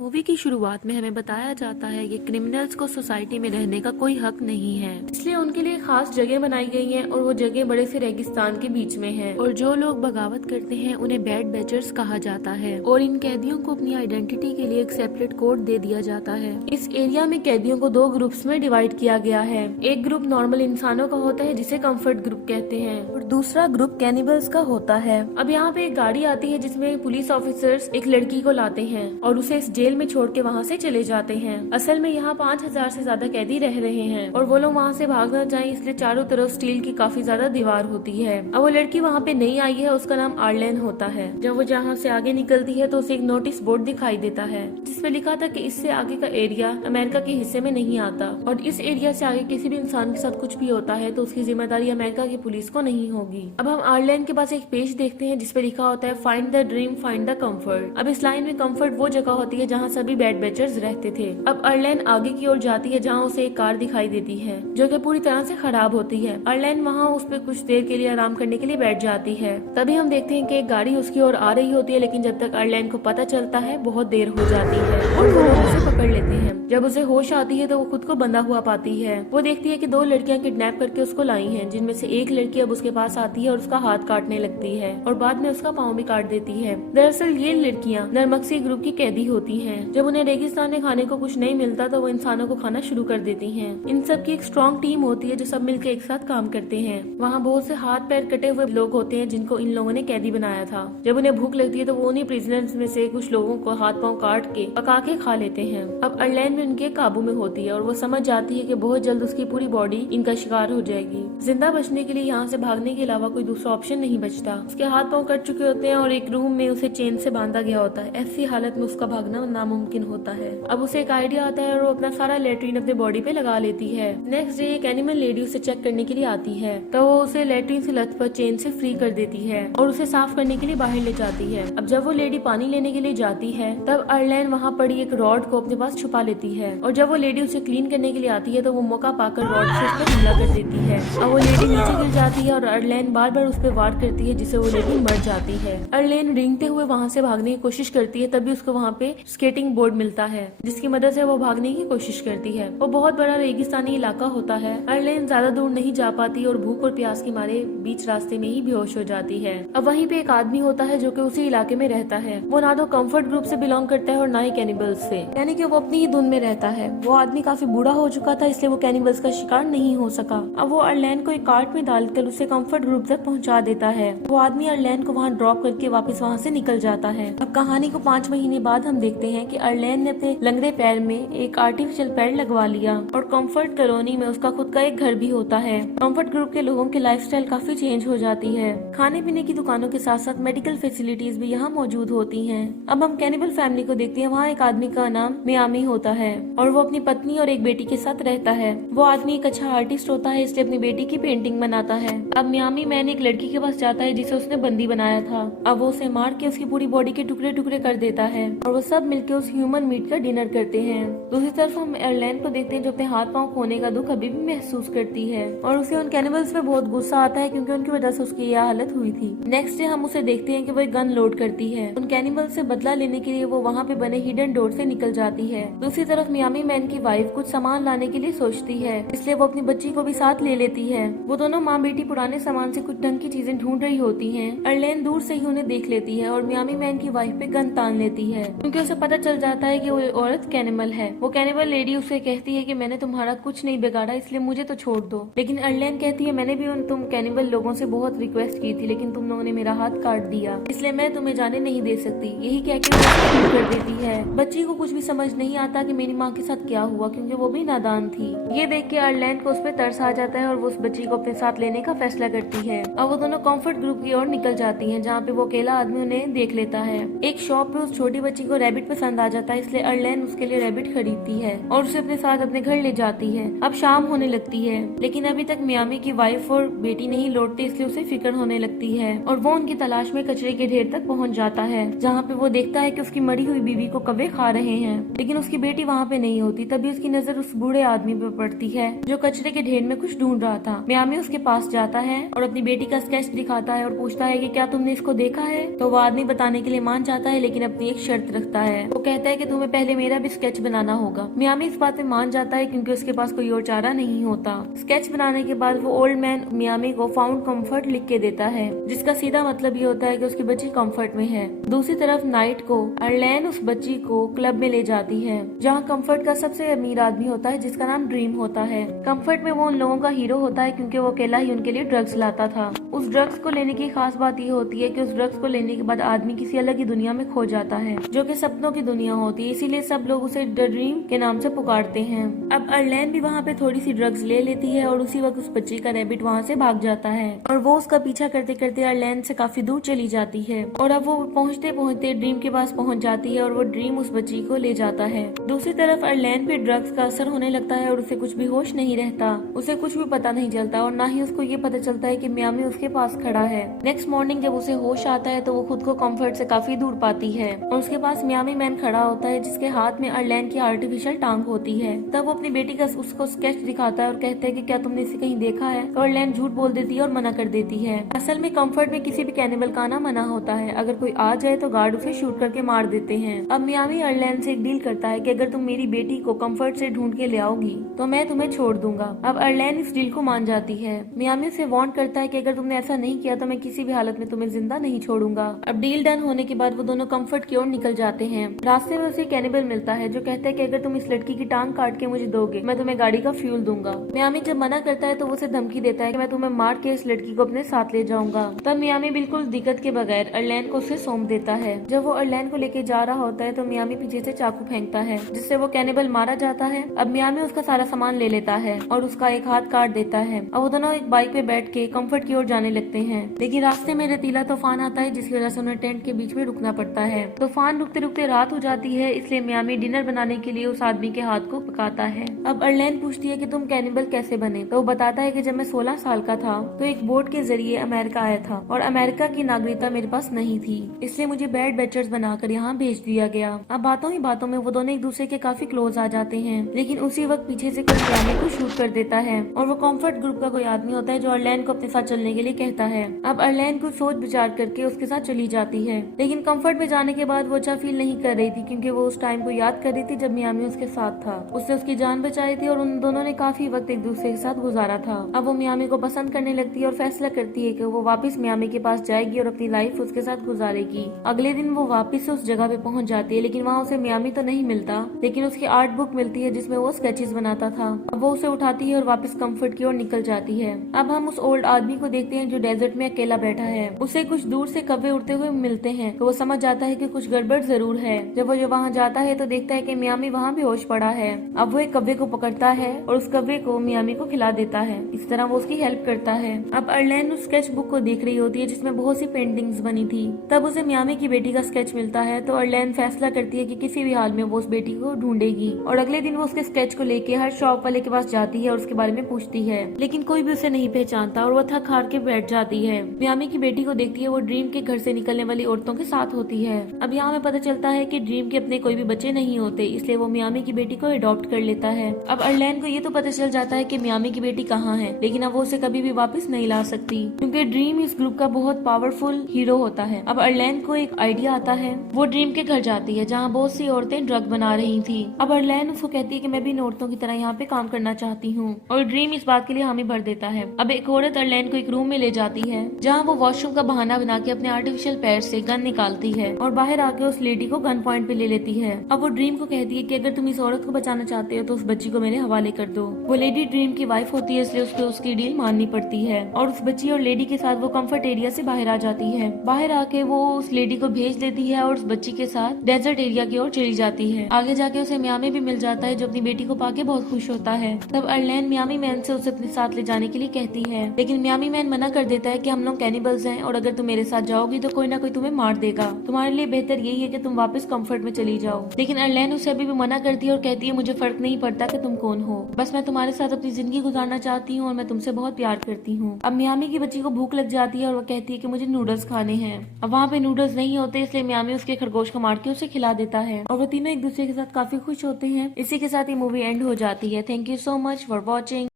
Movie की शुरुआत में हमें बताया जाता है कि क्रिमिनल्स को सोसाइटी में रहने का कोई हक नहीं है, इसलिए उनके लिए खास जगह बनाई गई है और वो जगह बड़े से रेगिस्तान के बीच में है। और जो लोग बगावत करते हैं उन्हें बैड बैचर्स कहा जाता है और इन कैदियों को अपनी आइडेंटिटी के लिए एक सेपरेट कोड दे दिया जाता है। इस एरिया में कैदियों को दो ग्रुप्स में डिवाइड किया गया है। एक ग्रुप नॉर्मल इंसानों का होता है जिसे कम्फर्ट ग्रुप कहते हैं और दूसरा ग्रुप कैनिबल्स का होता है। अब यहाँ पे एक गाड़ी आती है जिसमें पुलिस ऑफिसर्स एक लड़की को लाते हैं और उसे इस जेल में छोड़ के वहाँ से चले जाते हैं। असल में यहाँ 5000 से ज्यादा कैदी रह रहे हैं और वो लोग वहाँ से भागना चाहें इसलिए चारों तरफ स्टील की काफी ज्यादा दीवार होती है। अब वो लड़की वहाँ पे नई आई है, उसका नाम आर्लेन होता है। जब वो जहाँ से आगे निकलती है तो उसे एक नोटिस बोर्ड दिखाई देता है जिसमें लिखा था कि इससे आगे का एरिया अमेरिका के हिस्से में नहीं आता और इस एरिया से आगे किसी भी इंसान के साथ कुछ भी होता है तो उसकी जिम्मेदारी अमेरिका की पुलिस को नहीं होगी। अब हम आर्लेन के पास एक पेज देखते हैं जिसपे लिखा होता है find the dream find the comfort. अब इस लाइन में कम्फर्ट वो जगह होती है जहाँ सभी बैड बैचर्स रहते थे। अब अर्लेन आगे की ओर जाती है जहाँ उसे एक कार दिखाई देती है जो कि पूरी तरह से खराब होती है। अर्लेन वहाँ उस पर कुछ देर के लिए आराम करने के लिए बैठ जाती है। तभी हम देखते हैं कि एक गाड़ी उसकी ओर आ रही होती है, लेकिन जब तक अर्लेन को पता चलता है बहुत देर हो जाती है और वो लोग उसे पकड़ लेते हैं। जब उसे होश आती है तो वो खुद को बंधा हुआ पाती है। वो देखती है कि दो लड़कियां किडनैप करके उसको लाई हैं, जिनमें से एक लड़की अब उसके पास आती है और उसका हाथ काटने लगती है और बाद में उसका पाँव भी काट देती है। दरअसल ये लड़कियां नरमक्सी ग्रुप की कैदी होती हैं। जब उन्हें रेगिस्तान में खाने को कुछ नहीं मिलता तो वो इंसानों को खाना शुरू कर देती हैं। इन सब की एक स्ट्रॉन्ग टीम होती है जो सब मिलकर एक साथ काम करते हैं। वहाँ बहुत से हाथ पैर कटे हुए लोग होते हैं जिनको इन लोगों ने कैदी बनाया था। जब उन्हें भूख लगती है तो वो उन्हीं प्रिजनर्स में से कुछ लोगों को हाथ पांव काट के पका के खा लेते हैं। अब अर्लेन भी उनके काबू में होती है और वो समझ जाती है कि बहुत जल्द उसकी पूरी बॉडी इनका शिकार हो जाएगी। जिंदा बचने के लिए यहाँ से भागने के अलावा कोई दूसरा ऑप्शन नहीं बचता। उसके हाथ पांव कट चुके होते हैं और एक रूम में उसे चेन से बांधा गया होता है। ऐसी हालत में उसका भागना नामुमकिन होता है। अब उसे एक आइडिया आता है और वो अपना सारा लेट्रिन अपने बॉडी पे लगा लेती है। नेक्स्ट डे एक एनिमल लेडी उसे चेक करने के लिए आती है तो वो उसे लेट्रिन से लथपथ चेन से फ्री कर देती है और उसे साफ करने के लिए बाहर ले जाती है। अब जब वो लेडी पानी लेने के लिए जाती है तब अर्लेन वहाँ पड़ी एक रॉड को अपने पास छुपा लेती है और जब वो लेडी उसे क्लीन करने के लिए आती है तो वो मौका पाकर रॉड से उस पर हमला कर देती है। अब वो लेडी नीचे गिर जाती है और अर्लेन बार बार उस पर वार करती है जिससे वो लेडी मर जाती है। अर्लेन रेंगते हुए वहाँ से भागने की कोशिश करती है, तभी उसको वहाँ पे स्केटिंग बोर्ड मिलता है जिसकी मदद से वो भागने की कोशिश करती है। वो बहुत बड़ा रेगिस्तानी इलाका होता है। अर्लेन ज्यादा दूर नहीं जा पाती और भूख और प्यास के मारे बीच रास्ते में ही बेहोश हो जाती है। अब वहीं पे एक आदमी होता है जो कि उसी इलाके में रहता है। वो ना तो कम्फर्ट ग्रुप से बिलोंग करता है और ना ही कैनिबल्स से, यानी कि वो अपनी ही धुन में रहता है। वो आदमी काफी बूढ़ा हो चुका था इसलिए वो कैनिबल्स का शिकार नहीं हो सका। अब वो अर्लेन को एक कार्ट में डालकर उसे कम्फर्ट ग्रुप तक पहुँचा देता है। वो आदमी अर्लेन को वहाँ ड्रॉप करके वापस वहाँ से निकल जाता है। अब कहानी को 5 महीने बाद हम देखते हैं कि अर्लेन ने अपने लंगड़े पैर में एक आर्टिफिशियल पैर लगवा लिया और कम्फर्ट कॉलोनी में उसका खुद का एक घर भी होता है। कम्फर्ट ग्रुप के लोगों की लाइफस्टाइल काफी चेंज हो जाती है। खाने पीने की दुकानों के साथ साथ मेडिकल फैसिलिटीज भी यहाँ मौजूद होती हैं। अब हम कैनिबल फैमिली को देखते हैं। वहाँ एक आदमी का नाम मियामी होता है और वो अपनी पत्नी और एक बेटी के साथ रहता है। वो आदमी एक अच्छा आर्टिस्ट होता है इसलिए अपनी बेटी की पेंटिंग बनाता है। अब मियामी मैन एक लड़की के पास जाता है जिसे उसने बंदी बनाया था। अब वो उसे मार के उसकी पूरी बॉडी के टुकड़े टुकड़े कर देता है और वो सब मिलकर उस ह्यूमन मीट का डिनर करते हैं। दूसरी तरफ हम अर्लेन को देखते हैं जो अपने हाथ पांव खोने का दुख अभी भी महसूस करती है और उसे उन कैनिबल्स पे बहुत गुस्सा आता है क्योंकि उनकी वजह से उसकी यह हालत हुई थी। नेक्स्ट डे हम उसे देखते हैं कि वो एक गन लोड करती है। उन कैनिबल्स से बदला लेने के लिए वो वहाँ पे बने हिडन डोर से निकल जाती है। दूसरी तरफ मियामी मैन की वाइफ कुछ सामान लाने के लिए सोचती है इसलिए वो अपनी बच्ची को भी साथ ले लेती है। वो दोनों माँ बेटी पुराने सामान से कुछ ढंग की चीजें ढूंढ रही होती हैं। अर्लेन दूर से ही उन्हें देख लेती है और मियामी मैन की वाइफ पे गन तान लेती है क्योंकि उसे पता चल जाता है कि वो औरत कैनिबल है। वो कैनिबल लेडी उसे कहती है कि मैंने तुम्हारा कुछ नहीं बिगाड़ा इसलिए मुझे तो छोड़ दो, लेकिन अर्लेन कहती है मैंने भी उन तुम कैनिबल लोगों से बहुत रिक्वेस्ट की थी लेकिन तुम लोगों ने मेरा हाथ काट दिया इसलिए मैं तुम्हें जाने नहीं दे सकती। यही कह के वो कर देती है। बच्ची को कुछ भी समझ नहीं आता कि मेरी माँ के साथ क्या हुआ क्योंकि वो भी नादान थी। ये देख के अर्लेन को उस पर तरस आ जाता है और वो उस बच्ची को अपने साथ लेने का फैसला करती है और वो दोनों कम्फर्ट ग्रुप की ओर निकल जाती है जहाँ पे वो अकेला आदमी उन्हें देख लेता है। एक शॉप पे उस छोटी बच्ची को रैबिट पसंद आ जाता है इसलिए अर्लेन उसके लिए रैबिट खरीदती है और उसे अपने साथ अपने घर ले जाती है। अब शाम होने लगती है लेकिन अभी तक मियामी की वाइफ और बेटी नहीं लौटते इसलिए उसे फिक्र होने लगती है और वो उनकी तलाश में कचरे के ढेर तक पहुंच जाता है जहाँ पे वो देखता है कि उसकी मरी हुई बीवी को कौवे खा रहे हैं, लेकिन उसकी बेटी वहाँ पे नहीं होती तभी उसकी नजर उस बूढ़े आदमी पे पड़ती है जो कचरे के ढेर में कुछ ढूंढ रहा था। मियामी उसके पास जाता है और अपनी बेटी का स्केच दिखाता है और पूछता है कि क्या तुमने इसको देखा है। तो वो आदमी बताने के लिए मान जाता है लेकिन अपनी एक शर्त रखता है। वो कहता है कि तुम्हें पहले मेरा भी स्केच बनाना होगा। मियामी इस बात में मान जाता है क्योंकि उसके पास कोई और चारा नहीं होता। स्केच बनाने के बाद वो ओल्ड मैन मियामी को फाउंड कंफर्ट लिख के देता है जिसका सीधा मतलब ये होता है कि उसकी बच्ची कंफर्ट में है। दूसरी तरफ नाइट को अर्लेन उस बच्ची को क्लब में ले जाती है जहाँ कंफर्ट का सबसे अमीर आदमी होता है जिसका नाम ड्रीम होता है। कंफर्ट में वो उन लोगों का हीरो होता है क्योंकि वो अकेला ही उनके लिए ड्रग्स लाता था। उस ड्रग्स को लेने की खास बात ये होती है कि उस ड्रग्स को लेने के बाद आदमी किसी अलग ही दुनिया में खो जाता है जो कि सपनों की दुनिया होती है, इसीलिए सब लोग उसे द ड्रीम के नाम से पुकारते हैं। अब अर्लेन भी वहाँ पे थोड़ी सी ड्रग्स ले लेती है और उसी वक्त उस बच्ची का रैबिट वहाँ से भाग जाता है और वो उसका पीछा करते करते अर्लेन से काफी दूर चली जाती है और अब वो पहुँचते पहुँचते ड्रीम के पास पहुँच जाती है और वो ड्रीम उस बच्ची को ले जाता है। दूसरी तरफ अर्लेन पे ड्रग्स का असर होने लगता है और उसे कुछ भी होश नहीं रहता, उसे कुछ भी पता नहीं चलता और ना ही उसको ये पता चलता है कि मियामी उसके पास खड़ा है। नेक्स्ट मॉर्निंग जब उसे होश आता है तो वो खुद को कंफर्ट से काफी दूर पाती है और उसके पास मियामी मैन खड़ा होता है जिसके हाथ में अर्लेन की आर्टिफिशियल टांग होती है। तब वो अपनी बेटी का उसको स्केच दिखाता है और कहता है कि क्या तुमने इसे कहीं देखा है। तो अर्लेन झूठ बोल देती है और मना कर देती है। असल में कंफर्ट में किसी भी कैनिबल का आना मना होता है, अगर कोई आ जाए तो गार्ड उसे शूट करके मार देते हैं। अब मियामी अर्लेन से एक डील करता है कि अगर तुम मेरी बेटी को कंफर्ट से ढूंढ के ले आओगी तो मैं तुम्हें छोड़ दूंगा। अब अर्लेन इस डील को मान जाती है। मियामी उसे वार्न करता है कि अगर तुमने ऐसा नहीं किया तो मैं किसी भी हालत में तुम्हें जिंदा नहीं छोड़ूंगा। अब डील डन होने के बाद वो दोनों कंफर्ट की ओर निकल जाते हैं। रास्ते में उसे कैनिबल मिलता है जो कहता है कि अगर तुम इस लड़की की टांग काट के मुझे दोगे मैं तुम्हें गाड़ी का फ्यूल दूंगा। मियामी जब मना करता है तो वो उसे धमकी देता है कि मैं तुम्हें मार के इस लड़की को अपने साथ ले जाऊंगा। तब मियामी बिल्कुल दिक्कत के बगैर अर्लेन को उसे सौंप देता है। जब वो अर्लेन को लेके जा रहा होता है तो मियामी पीछे से चाकू फेंकता है जिससे वो कैनिबल मारा जाता है। अब मियामी उसका सारा सामान ले लेता है और उसका एक हाथ काट देता है। अब वो दोनों एक बाइक पे बैठ के कंफर्ट की ओर जाने लगते हैं लेकिन रास्ते में रेतीला तूफान आता है जिसकी वजह से उन्हें टेंट के बीच में रुकना पड़ता है। तूफान रुकते रुकते रात हो जाती है, इसलिए मियामी डिनर बनाने के लिए उस आदमी के हाथ को पकाता है। अब अर्लेन पूछती है कि तुम कैनिबल कैसे बने। तो वो बताता है कि जब मैं 16 साल का था तो एक बोट के जरिए अमेरिका आया था और अमेरिका की नागरिकता मेरे पास नहीं थी, इसलिए मुझे बैड बैचर्स बनाकर यहाँ भेज दिया गया। अब बातों ही बातों में वो दोनों एक दूसरे के काफी क्लोज आ जाते हैं लेकिन उसी वक्त पीछे से कोई मियामी को शूट कर देता है और वो कंफर्ट ग्रुप का कोई आदमी होता है जो अर्लेन को अपने साथ चलने के लिए कहता है। अब अर्लेन को सोच विचार करके उसके साथ चली जाती है लेकिन कंफर्ट में जाने के बाद वो अच्छा फील नहीं कर रही थी क्योंकि वो उस टाइम को याद कर रही थी जब मियामी उसके साथ था, उससे उसकी जान बचाई थी और उन दोनों ने काफी वक्त एक दूसरे के साथ गुजारा था। अब वो मियामी को पसंद करने लगती है और फैसला करती है कि वो वापस मियामी के पास जाएगी और अपनी लाइफ उसके साथ गुजारेगी। अगले दिन वो वापस से उस जगह पे पहुंच जाती है लेकिन वहाँ उसे मियामी तो नहीं मिलता लेकिन उसकी आर्ट बुक मिलती है जिसमें वो स्केचेस बनाता था। अब वो उसे उठाती है और वापस कंफर्ट की ओर निकल जाती है। अब हम उस ओल्ड आदमी को देखते हैं जो डेजर्ट में अकेला बैठा है। उसे कुछ दूर से कव्वे उड़ते हुए मिलते हैं तो वो समझ जाता है कि कुछ गड़बड़ जरूर है। जब वो वहाँ जाता है तो देखता है कि मियामी वहाँ बेहोश पड़ा है। अब वो एक कव्वे को पकड़ता है और उस कव्वे को मियामी को खिला देता है। इस तरह वो उसकी हेल्प करता है। अब अर्लेन उस स्केच बुक को देख रही होती है जिसमें बहुत सी पेंटिंग्स बनी थी। तब उसे मियामी की बेटी का स्केच मिलता है तो अर्लेन फैसला करती है कि किसी भी हाल में वो उस बेटी को ढूंढेगी और अगले दिन वो उसके स्केच को लेके हर शॉप वाले के पास जाती है और उसके बारे में पूछती है लेकिन कोई भी उसे नहीं पहचानता और वो थक हार के बैठ जाती है। मियामी की बेटी को देखती है वो ड्रीम के घर से निकलने वाली औरतों के साथ होती है। अब यहाँ में पता चलता है कि ड्रीम के अपने कोई भी बच्चे नहीं होते, इसलिए वो मियामी की बेटी को अडॉप्ट कर लेता है। अब अर्लेन को ये तो पता चल जाता है कि मियामी की बेटी कहाँ है लेकिन अब वो उसे कभी भी वापस नहीं ला सकती क्योंकि ड्रीम इस ग्रुप का बहुत पावरफुल हीरो होता है। अब अर्लेन को एक आइडिया आता है, वो ड्रीम के घर जाती है जहाँ बहुत सी औरतें ड्रग बना रही थी। अब अर्लेन उसको कहती है कि मैं भी इन औरतों की तरह यहाँ पे काम करना चाहती हूँ और ड्रीम इस बात के लिए हामी भर देता है। अब एक औरत अर्लेन को एक रूम में ले जाती है जहाँ वो वॉशरूम का बहाना बना के अपने आर्टिफिशियल पैर से गन निकालती है और बाहर आके उस लेडी को गन पॉइंट पे ले लेती है। अब वो ड्रीम को कहती है कि अगर तुम इस औरत को बचाना चाहते हो तो उस बच्ची को मेरे हवाले कर दो। वो लेडी ड्रीम की वाइफ होती है इसलिए उसको उसकी डील माननी पड़ती है और उस बच्ची और लेडी के साथ वो कंफर्ट एरिया से बाहर आ जाती है। बाहर आके वो उस लेडी को भेज देती है और उस बच्ची के साथ डेजर्ट एरिया की ओर चली जाती है। आगे जाके उसे मियामी भी मिल जाता है जो अपनी बेटी को पाके बहुत खुश होता है। तब अर्लेन मियामी मैन से उसे अपने साथ ले जाने के लिए कहती है लेकिन मियामी मैन मना कर देता है कि हम लोग कैनिबल्स हैं और अगर तुम मेरे साथ जाओगी तो कोई ना कोई तुम्हें मार देगा, तुम्हारे लिए बेहतर यही है कि तुम वापस कंफर्ट में चली जाओ। लेकिन अर्लेन उसे अभी भी मना करती है और कहती है मुझे फर्क नहीं पड़ता कि तुम कौन हो, बस मैं तुम्हारे साथ अपनी जिंदगी गुजारना चाहती हूँ और मैं तुमसे बहुत प्यार करती हूँ। अब मियामी की बच्ची को भूख लग जाती है और वो कहती है कि मुझे नूडल्स खाने हैं। अब वहाँ पे नूडल्स नहीं होते इसलिए मियामी उसके खरगोश को मार के उसे खिला देता है और वो तीनों एक दूसरे के साथ काफी खुश होते हैं। इसी के साथ ये मूवी एंड हो जाती है। Thank you so much for watching.